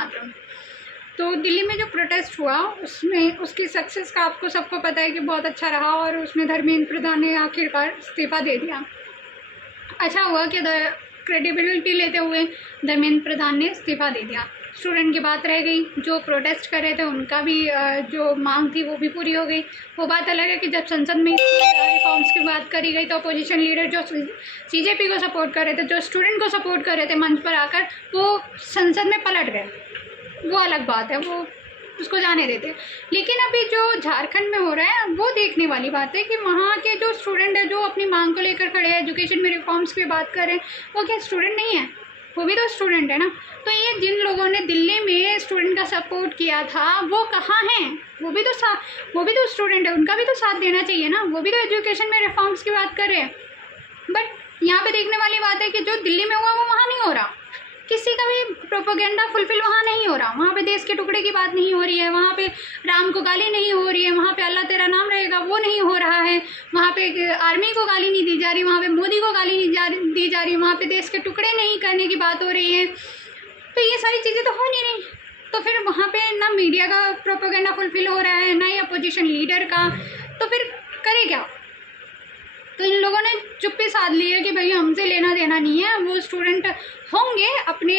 मातरम। तो दिल्ली में जो प्रोटेस्ट हुआ उसमें उसकी सक्सेस का आपको सबको पता है कि बहुत अच्छा रहा और उसमें धर्मेंद्र प्रधान ने आखिरकार इस्तीफ़ा दे दिया। अच्छा हुआ कि क्रेडिबिलिटी लेते हुए धर्मेंद्र प्रधान ने इस्तीफ़ा दे दिया। स्टूडेंट की बात रह गई, जो प्रोटेस्ट कर रहे थे उनका भी जो मांग थी वो भी पूरी हो गई। वो बात अलग है कि जब संसद में रिफॉर्म्स की बात करी गई तो अपोजिशन लीडर जो सीजेपी को सपोर्ट कर रहे थे, जो स्टूडेंट को सपोर्ट कर रहे थे मंच पर आकर, वो संसद में पलट गए। वो अलग बात है, वो उसको जाने देते। लेकिन अभी जो झारखंड में हो रहा है वो देखने वाली बात है कि वहाँ के जो स्टूडेंट है जो अपनी मांग को लेकर खड़े हैं, एजुकेशन में रिफॉर्म्स की बात करें, वो क्या स्टूडेंट नहीं है? वो भी तो स्टूडेंट है ना। तो ये जिन लोगों ने दिल्ली में स्टूडेंट का सपोर्ट किया था वो कहाँ हैं? वो भी तो स्टूडेंट है, उनका भी तो साथ देना चाहिए ना। वो भी तो एजुकेशन में रिफॉर्म्स की बात कर रहे हैं। बट यहाँ पे देखने वाली बात है कि जो दिल्ली में हुआ वो वहाँ नहीं हो रहा। किसी का भी प्रोपेगेंडा फुलफिल वहाँ नहीं हो रहा। वहाँ पे देश के टुकड़े की बात नहीं हो रही है, वहाँ पे राम को गाली नहीं हो रही है, वहाँ पे अल्लाह तेरा नाम रहेगा वो नहीं हो रहा है, वहाँ पे आर्मी को गाली नहीं दी जा रही, वहाँ पे मोदी को गाली नहीं दी जा रही, वहाँ पे देश के टुकड़े नहीं करने की बात हो रही है। तो ये सारी चीज़ें तो हो नहीं। तो फिर वहाँ पे ना मीडिया का प्रोपेगेंडा फुलफिल हो रहा है, ना ही अपोजिशन लीडर का। तो फिर करे क्या? तो इन लोगों ने चुप्पी साध ली है कि भाई हमसे लेना देना नहीं है। वो स्टूडेंट होंगे अपने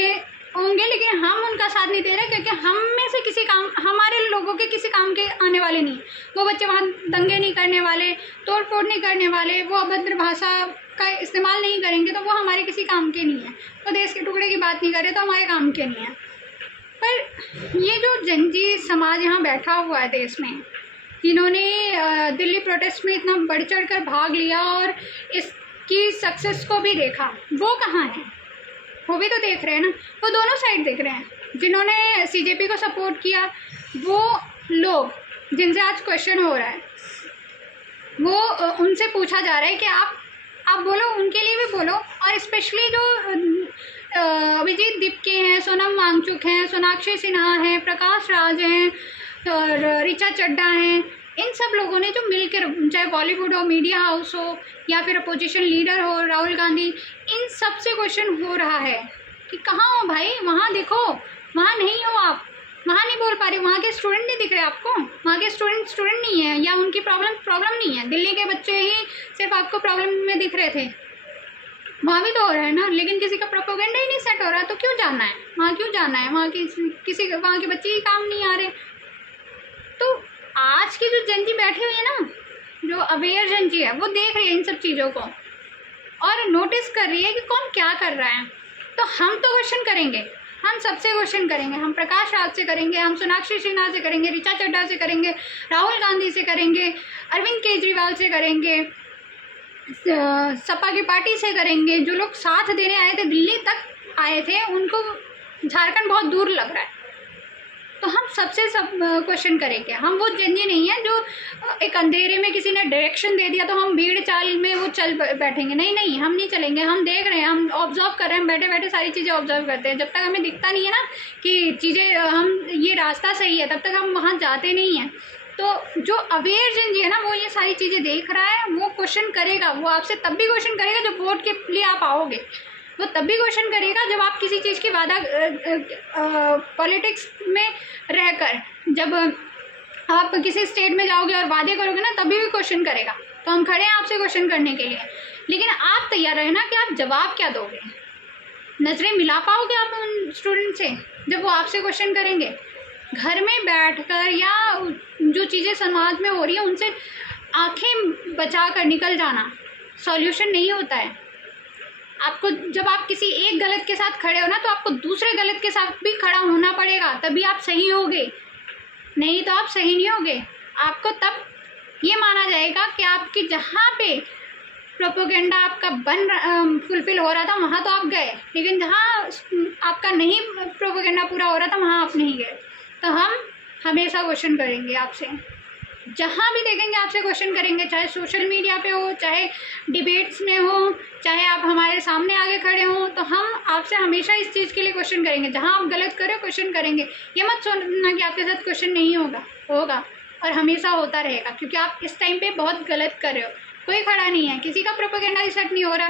होंगे, लेकिन हम उनका साथ नहीं दे रहे क्योंकि हम में से किसी काम, हमारे लोगों के किसी काम के आने वाले नहीं। वो बच्चे वहाँ दंगे नहीं करने वाले, तोड़ फोड़ नहीं करने वाले, वो अभद्र भाषा का इस्तेमाल नहीं करेंगे, तो वो हमारे किसी काम के नहीं है। तो देश के टुकड़े की बात नहीं करे तो हमारे काम के नहीं है। पर ये जो जनजी समाज यहाँ बैठा हुआ है देश में, जिन्होंने दिल्ली प्रोटेस्ट में इतना बढ़ चढ़ कर भाग लिया और इसकी सक्सेस को भी देखा, वो कहाँ है? वो भी तो देख रहे हैं ना, वो दोनों साइड देख रहे हैं। जिन्होंने सीजेपी को सपोर्ट किया वो लोग जिनसे आज क्वेश्चन हो रहा है, वो उनसे पूछा जा रहा है कि आप बोलो, उनके लिए भी बोलो। और स्पेशली जो अभिजीत दीपके हैं, सोनम वांगचुक हैं, सोनाक्षी सिन्हा हैं, प्रकाश राज हैं और ऋचा चड्ढा हैं, इन सब लोगों ने जो मिलकर, चाहे बॉलीवुड हो, मीडिया हाउस हो या फिर अपोजिशन लीडर हो राहुल गांधी, इन सब से क्वेश्चन हो रहा है कि कहाँ हो भाई? वहाँ देखो, वहाँ नहीं हो आप, वहाँ नहीं बोल पा रहे, वहाँ के स्टूडेंट नहीं दिख रहे आपको, वहाँ के स्टूडेंट नहीं है, या उनकी प्रॉब्लम नहीं है। दिल्ली के बच्चे ही सिर्फ आपको प्रॉब्लम में दिख रहे थे, वहाँ भी तो हो रहा है ना। लेकिन किसी का प्रोपेगेंडा ही नहीं सेट हो रहा, तो क्यों जाना है वहाँ? क्यों जाना है वहाँ? वहाँ के बच्चे ही काम नहीं आ रहे। तो आज की जो जनजी बैठी हुई है ना, जो अवेयर जनजी है, वो देख रही है इन सब चीज़ों को और नोटिस कर रही है कि कौन क्या कर रहा है। तो हम तो क्वेश्चन करेंगे, हम सबसे क्वेश्चन करेंगे। हम प्रकाश राज से करेंगे, हम सोनाक्षी सिन्हा से करेंगे, ऋचा चड्ढा से करेंगे, राहुल गांधी से करेंगे, अरविंद केजरीवाल से करेंगे, सपा की पार्टी से करेंगे। जो लोग साथ देने आए थे, दिल्ली तक आए थे, उनको झारखंड बहुत दूर लग रहा है। तो हम सबसे सब क्वेश्चन करेंगे। हम वो जनजी नहीं है जो एक अंधेरे में किसी ने डायरेक्शन दे दिया तो हम भीड़ चाल में वो चल बैठेंगे। नहीं, हम नहीं चलेंगे। हम देख रहे हैं, हम ऑब्जर्व कर रहे हैं, हम बैठे बैठे सारी चीज़ें ऑब्जर्व करते हैं। जब तक हमें दिखता नहीं है ना कि चीज़ें हम ये रास्ता सही है, तब तक हम वहाँ जाते नहीं हैं। तो जो अवेयर जनजी है ना, वो ये सारी चीज़ें देख रहा है, वो क्वेश्चन करेगा। वो आपसे तब भी क्वेश्चन करेगा जब वोट के लिए आप आओगे। वो तब भी क्वेश्चन करेगा जब आप किसी चीज़ की वादा पॉलिटिक्स में रहकर, जब आप किसी स्टेट में जाओगे और वादे करोगे ना, तभी भी क्वेश्चन करेगा। तो हम खड़े हैं आपसे क्वेश्चन करने के लिए, लेकिन आप तैयार रहे ना कि आप जवाब क्या दोगे। नज़रें मिला पाओगे आप उन स्टूडेंट से जब वो आपसे क्वेश्चन करेंगे? घर में बैठकर या जो चीज़ें समाज में हो रही है उनसे आंखें बचा कर निकल जाना सॉल्यूशन नहीं होता है। आपको जब आप किसी एक गलत के साथ खड़े हो ना, तो आपको दूसरे गलत के साथ भी खड़ा होना पड़ेगा, तभी आप सही होगे। नहीं तो आप सही नहीं होगे। आपको तब ये माना जाएगा कि आपकी जहाँ पे प्रोपेगेंडा आपका फुलफिल हो रहा था वहाँ तो आप गए, लेकिन जहाँ आपका नहीं प्रोपेगेंडा पूरा हो रहा था वहाँ आप नहीं गए। तो हम हमेशा क्वेश्चन करेंगे आपसे, जहाँ भी देखेंगे आपसे क्वेश्चन करेंगे, चाहे सोशल मीडिया पे हो, चाहे डिबेट्स में हो, चाहे आप हमारे सामने आगे खड़े हों, तो हम आपसे हमेशा इस चीज़ के लिए क्वेश्चन करेंगे। जहाँ आप गलत करें क्वेश्चन करेंगे। ये मत सोचना कि आपके साथ क्वेश्चन नहीं होगा और हमेशा होता रहेगा, क्योंकि आप इस टाइम पे बहुत गलत कर रहे हो। कोई खड़ा नहीं है, किसी का प्रोपेगेंडा रिसेट नहीं हो रहा।